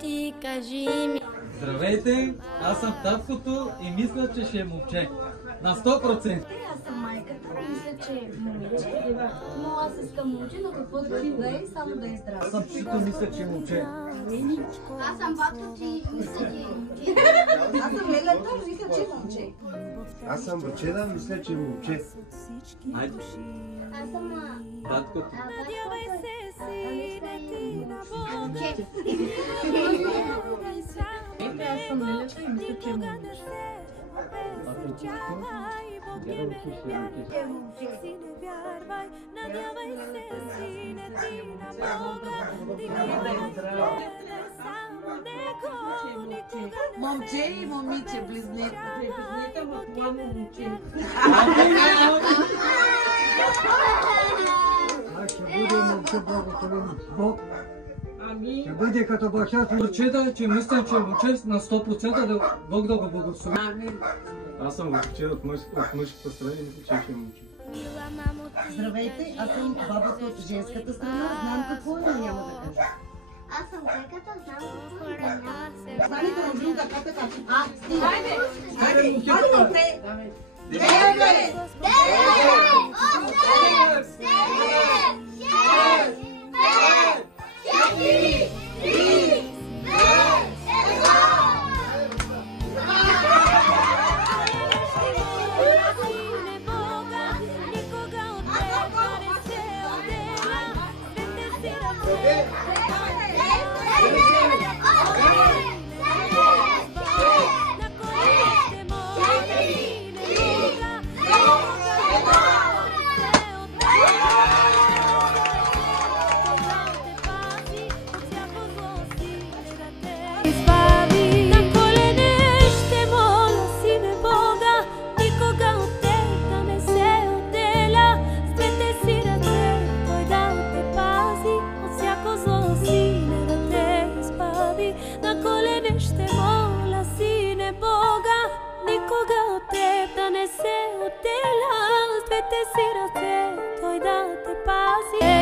ти кажи ми. Здравейте, аз съм таткото и мисля, че ще е момче. На 100%. Аз съм майката, мисля, че е момиче, но аз искам момче, но каквото да е, само да е здрав. Аз съм чисто мисля, че е момче. Аз съм батко ти, мисля, че е момче. Аз съм Лелята, мисля, че е момче. Аз съм Бачена, мисля, че е момче. Айде, Аз съм таткото. Аз съм Лелята и мисля, че е момче. Момче и момиче, близнеца. момче. Ще бъде момче благословен Бог. Ще бъде като бащата. Прочета, че мисля, че е момче на 100% да Бог да го благослови. Аз съм момче от мъжката страна и мисля, че е момче. Здравейте, аз съм бабата от женската страна. Знам какво е, но няма да кажа. Аз съм тъйката, знам какво е, няма да се. Стани да родим така. Стига. Хайде! Хайде, напред! 9, 8, 7, 6, 5, 4, 3, двете си ръце, той да те пази.